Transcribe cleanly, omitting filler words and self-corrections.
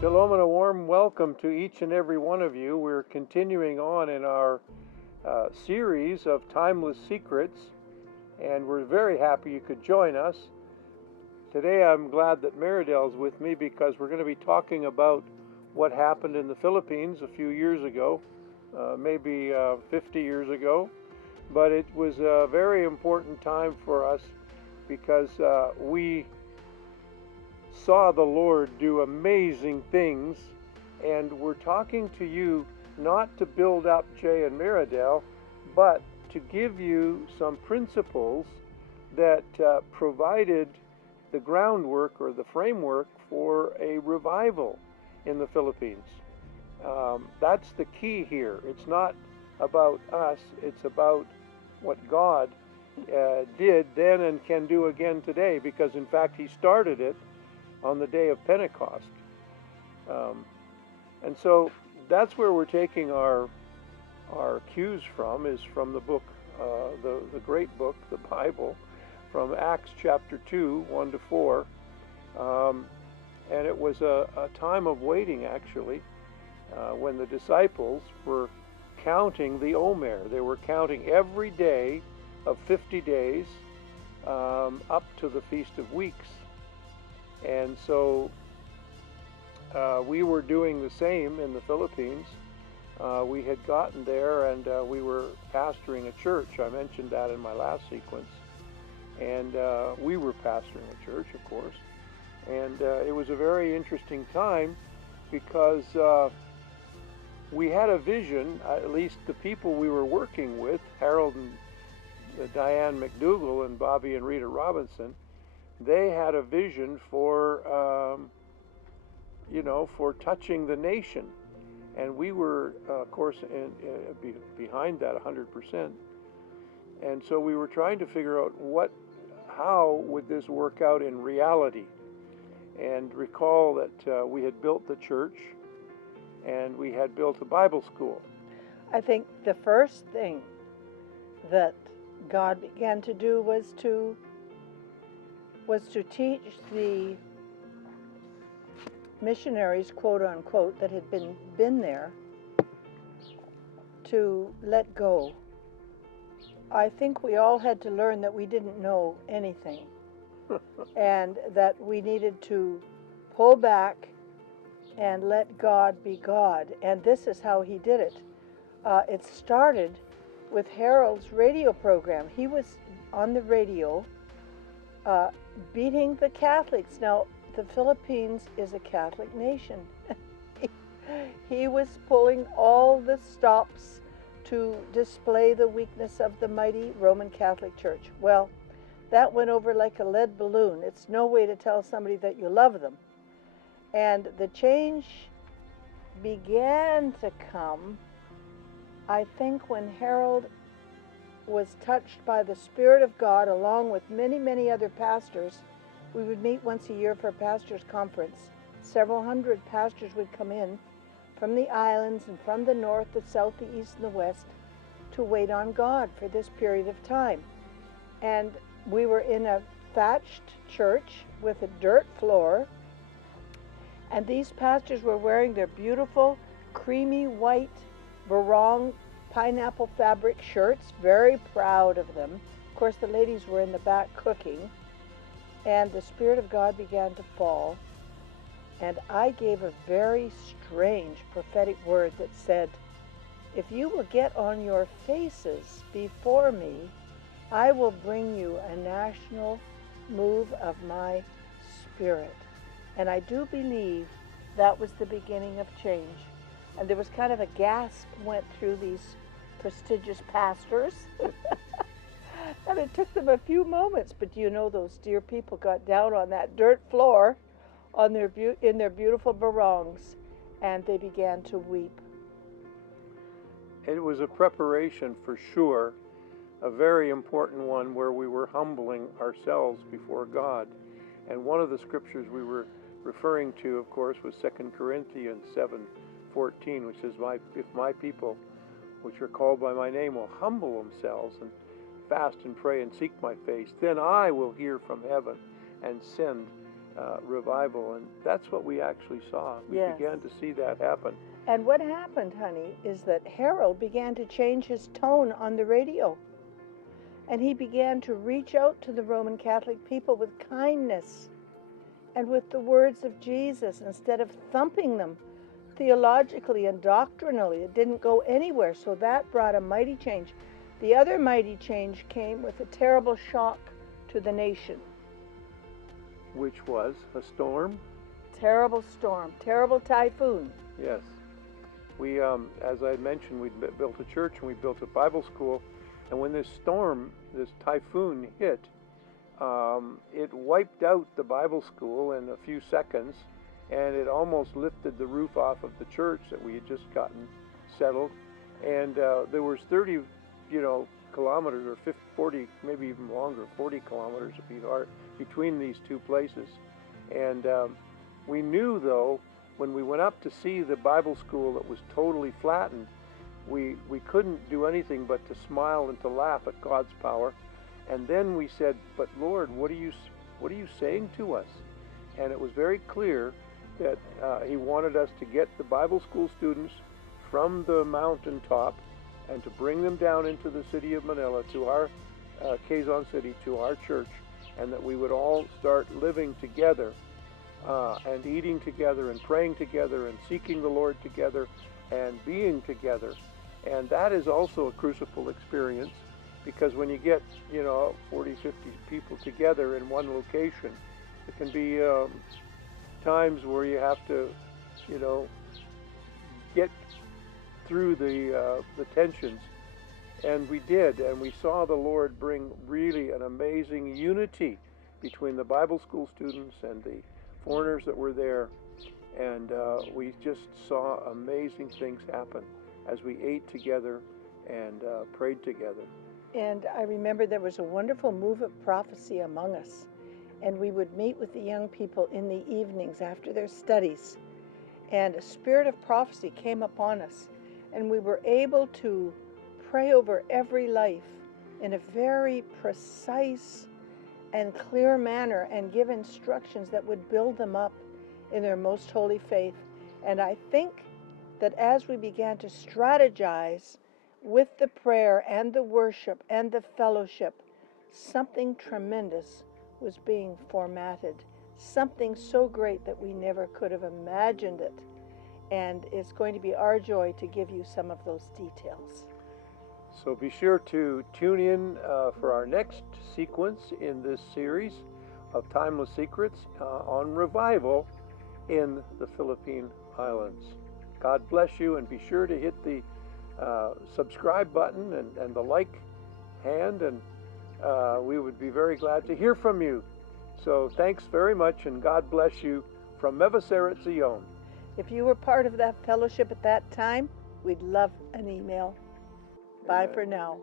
Shalom and a warm welcome to each and every one of you. We're continuing on in our series of Timeless Secrets, and we're very happy you could join us. Today I'm glad that Meridel's with me because we're going to be talking about what happened in the Philippines a few years ago, maybe 50 years ago. But it was a very important time for us because we saw the Lord do amazing things, and we're talking to you not to build up Jay and Meridel, but to give you some principles that provided the groundwork or the framework for a revival in the Philippines. That's the key here. It's not about us, it's about what God did then and can do again today, because in fact He started it on the day of Pentecost. And so that's where we're taking our cues from, is from the book, the great book, the Bible, from Acts chapter 2, 1 to 4. And it was a time of waiting, actually, when the disciples were counting the Omer. They were counting every day of 50 days up to the Feast of Weeks. And so we were doing the same in the Philippines. We had gotten there, and we were pastoring a church. I mentioned that in my last sequence. And we were pastoring a church, of course. And it was a very interesting time because we had a vision, at least the people we were working with, Harold and Diane McDougall and Bobby and Rita Robinson. They had a vision for, for touching the nation. And we were, of course, behind that 100%. And so we were trying to figure out how would this work out in reality. And recall that we had built the church and we had built a Bible school. I think the first thing that God began to do was to teach the missionaries, quote unquote, that had been there, to let go. I think we all had to learn that we didn't know anything and that we needed to pull back and let God be God. And this is how He did it. It started with Harold's radio program. He was on the radio beating the Catholics. Now, the Philippines is a Catholic nation. He was pulling all the stops to display the weakness of the mighty Roman Catholic Church. Well, that went over like a lead balloon. It's no way to tell somebody that you love them. And the change began to come, I think, when Harold was touched by the Spirit of God, along with many, many other pastors. We would meet once a year for a pastors' conference. Several hundred pastors would come in from the islands and from the north, the south, the east, and the west to wait on God for this period of time. And we were in a thatched church with a dirt floor, and these pastors were wearing their beautiful creamy white barong pineapple fabric shirts, very proud of them. Of course, the ladies were in the back cooking, and the Spirit of God began to fall, and I gave a very strange prophetic word that said, if you will get on your faces before me, I will bring you a national move of my Spirit. And I do believe that was the beginning of change. And there was kind of a gasp went through these prestigious pastors. And it took them a few moments, but those dear people got down on that dirt floor in their beautiful barongs, and they began to weep. It was a preparation for sure, a very important one, where we were humbling ourselves before God. And one of the scriptures we were referring to, of course, was 2 Corinthians 7:14, which says, if my people, which are called by my name, will humble themselves and fast and pray and seek my face, then I will hear from heaven and send revival, and that's what we actually saw. We Yes. began to see that happen. And what happened, honey, is that Harold began to change his tone on the radio. And he began to reach out to the Roman Catholic people with kindness and with the words of Jesus instead of thumping them theologically and doctrinally. It didn't go anywhere, so that brought a mighty change. The other mighty change came with a terrible shock to the nation. Which was a storm? Terrible storm, terrible typhoon. Yes. We, as I mentioned, we built a church and we built a Bible school, and when this storm, this typhoon hit, it wiped out the Bible school in a few seconds, and it almost lifted the roof off of the church that we had just gotten settled. And there was 30, kilometers or 50, 40, maybe even longer, 40 kilometers between these two places. And we knew, though, when we went up to see the Bible school that was totally flattened, we couldn't do anything but to smile and to laugh at God's power. And then we said, "But Lord, what are you saying to us?" And it was very clear that He wanted us to get the Bible school students from the mountaintop and to bring them down into the city of Manila, to our Quezon City, to our church, and that we would all start living together and eating together and praying together and seeking the Lord together and being together. And that is also a crucible experience, because when you get 40, 50 people together in one location, it can be times where you have to get through the tensions. And we did, and we saw the Lord bring really an amazing unity between the Bible school students and the foreigners that were there. And we just saw amazing things happen as we ate together and prayed together. And I remember there was a wonderful move of prophecy among us. And we would meet with the young people in the evenings after their studies. And a spirit of prophecy came upon us. And we were able to pray over every life in a very precise and clear manner and give instructions that would build them up in their most holy faith. And I think that as we began to strategize with the prayer and the worship and the fellowship, something tremendous was being formatted, something so great that we never could have imagined it. And it's going to be our joy to give you some of those details. So be sure to tune in for our next sequence in this series of Timeless Secrets on revival in the Philippine Islands. God bless you, and be sure to hit the subscribe button and the like hand, and we would be very glad to hear from you. So thanks very much, and God bless you from Mevaseret Zion. If you were part of that fellowship at that time, we'd love an email. Bye for now.